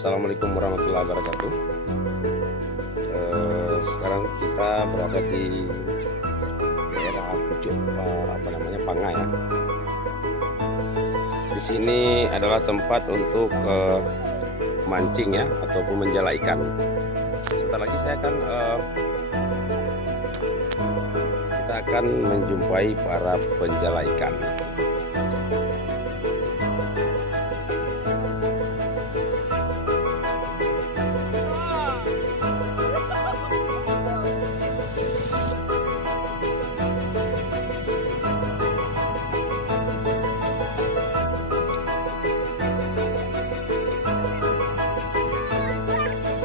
Assalamualaikum warahmatullahi wabarakatuh. Sekarang kita berada di daerah Pucuk Panga ya. Di sini adalah tempat untuk mancing ya, ataupun menjala ikan. Sebentar lagi kita akan menjumpai para penjala ikan.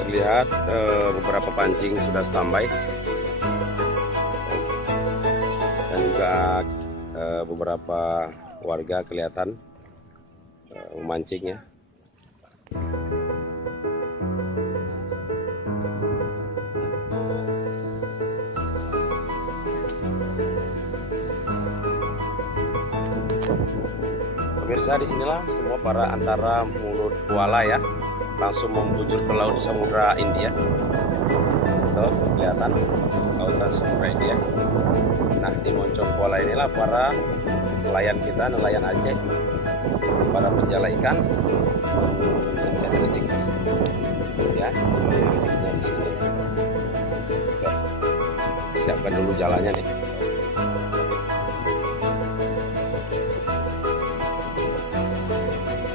Terlihat beberapa pancing sudah standby dan juga beberapa warga kelihatan memancing ya. Pemirsa, disinilah semua para antara mulut kuala ya, langsung membujur ke laut Samudra India. Tuh, kelihatan lautan Samudra India. Nah, di Moncong Kuala inilah para nelayan kita, nelayan Aceh, para penjala ikan mencari rezeki. Ya, mencari rezekinya di sini. Oke. Siapkan dulu jalannya nih.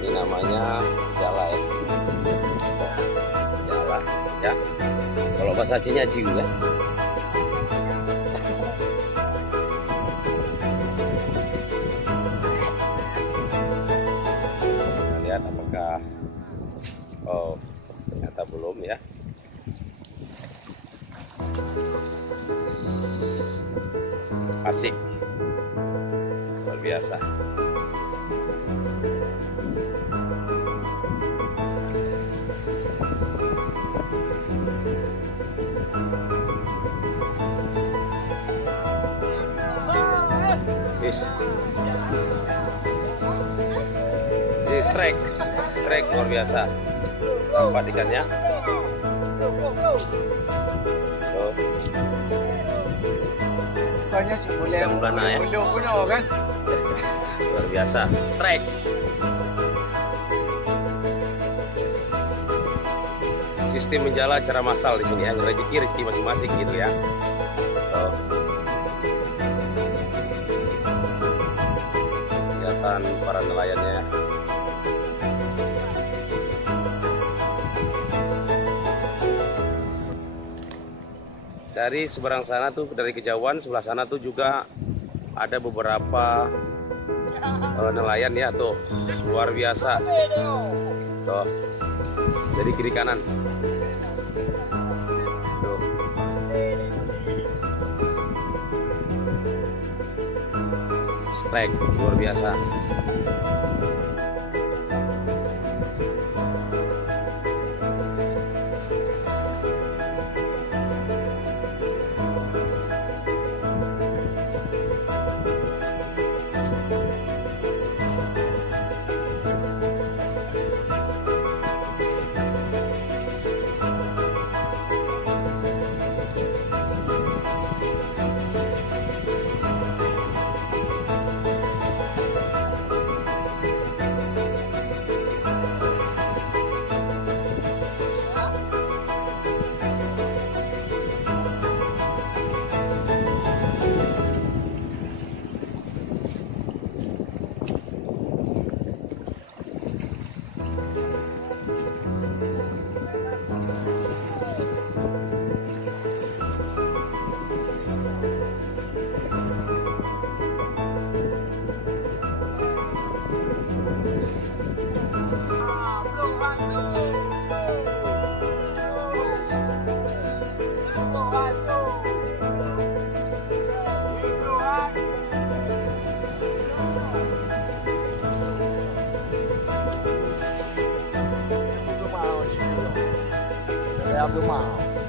Ini namanya jala ya. Jala ya. Kalau bahasa Acehnya juga. Kita lihat apakah ternyata belum ya. Asik. Luar biasa. Ini strike luar biasa. Nampak ikannya. Tuh. Banyak sih boleh. Yang belana ya. Kan? Luar biasa. Strike. Sistem menjala cara massal di sini ya. Rezeki masing-masing gitu ya. Tuh. Kelihatan para nelayannya. Dari seberang sana tuh, dari kejauhan sebelah sana tuh juga ada beberapa nelayan ya, tuh luar biasa. Tuh, jadi kiri kanan. Tuh. Strike luar biasa.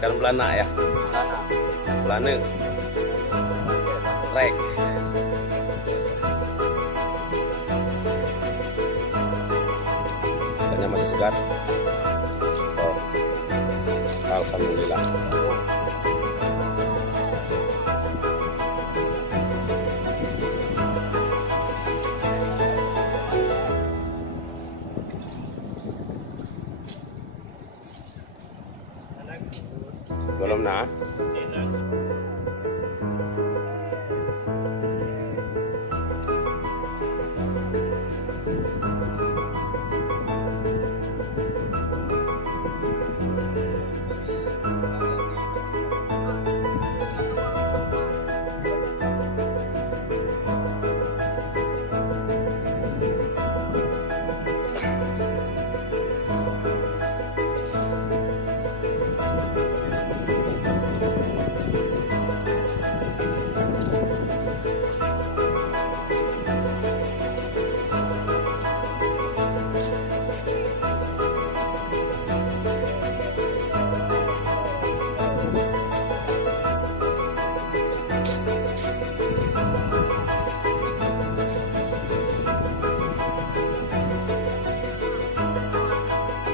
Ikan belana ya. Belana. Strike. Ikannya masih segar. Alhamdulillah. Belum nak.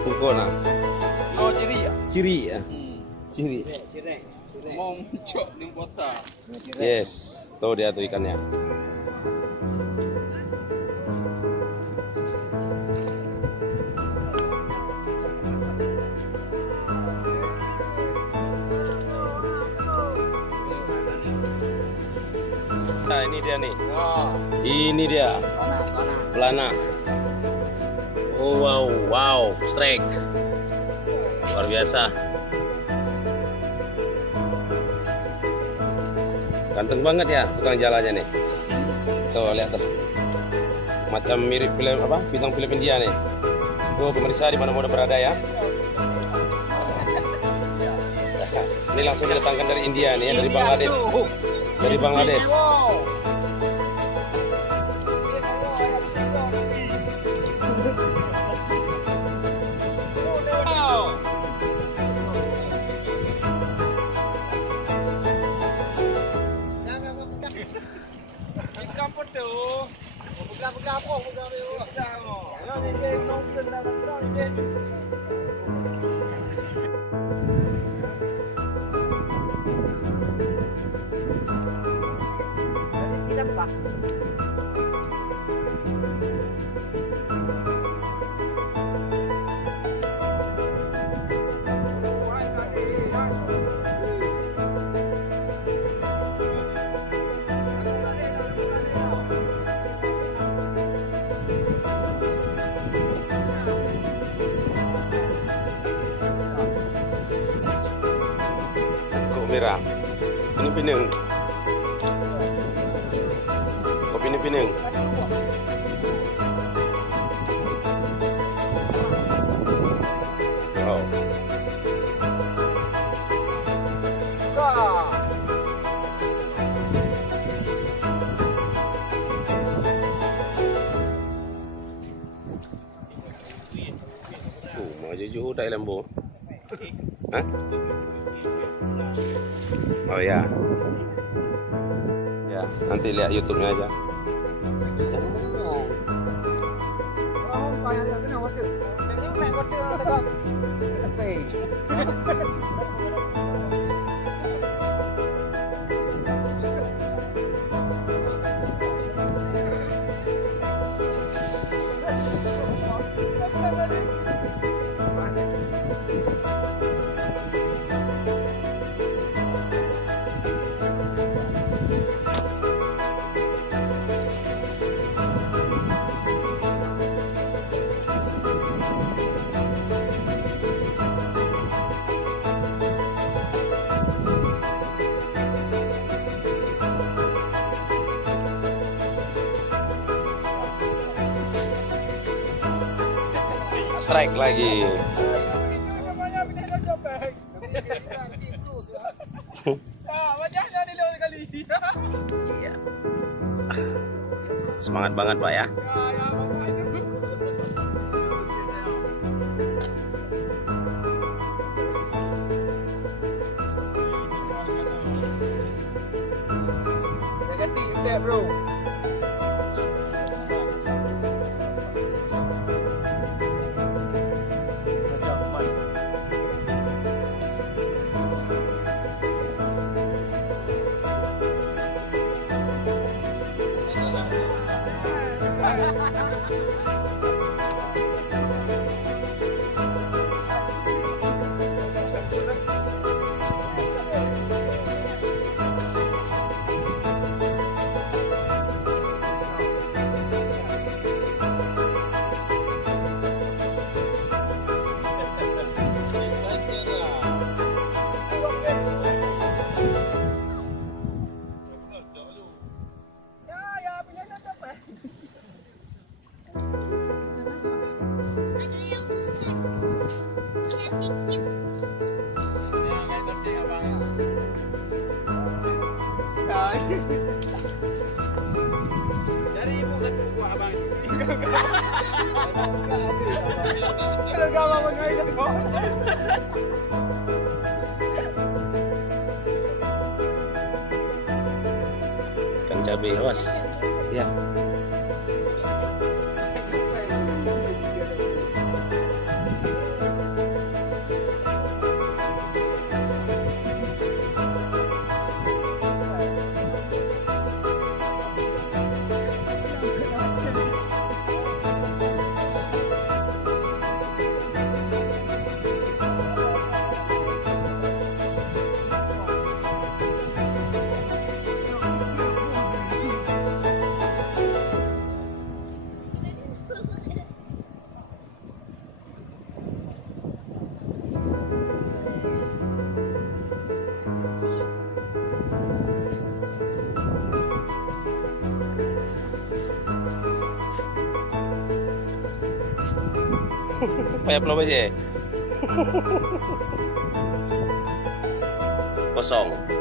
Pukul nak. Oh, ciri ya? Ciri ya. Ciri. Mau muncul di kota. Yes. Tuh dia tuh ikannya. Nah, ini dia nih. Ini dia. Pelana. Oh wow, strike. Luar biasa. Ganteng banget ya tukang jalannya nih. Tuh lihat tuh. Macam mirip film apa? Bintang film India nih. Tuh pemirsa di mana mau berada ya. Ini langsung didatangkan dari India nih ya, dari Bangladesh. Dari Bangladesh. Tidak, Pak. Merah. Ini pinang. Kopi ini pinang. Wow. Mau jujur tak lembu. Hah? Oh ya. Ya, nanti lihat YouTube-nya aja. Strike lagi. Semangat banget Pak ya. Jaga bro. Cari ibu satu buah abang. Kalau gak mau mengalir kok. Ikan cabai, awas. Ya. Payah belum aja. Kosong.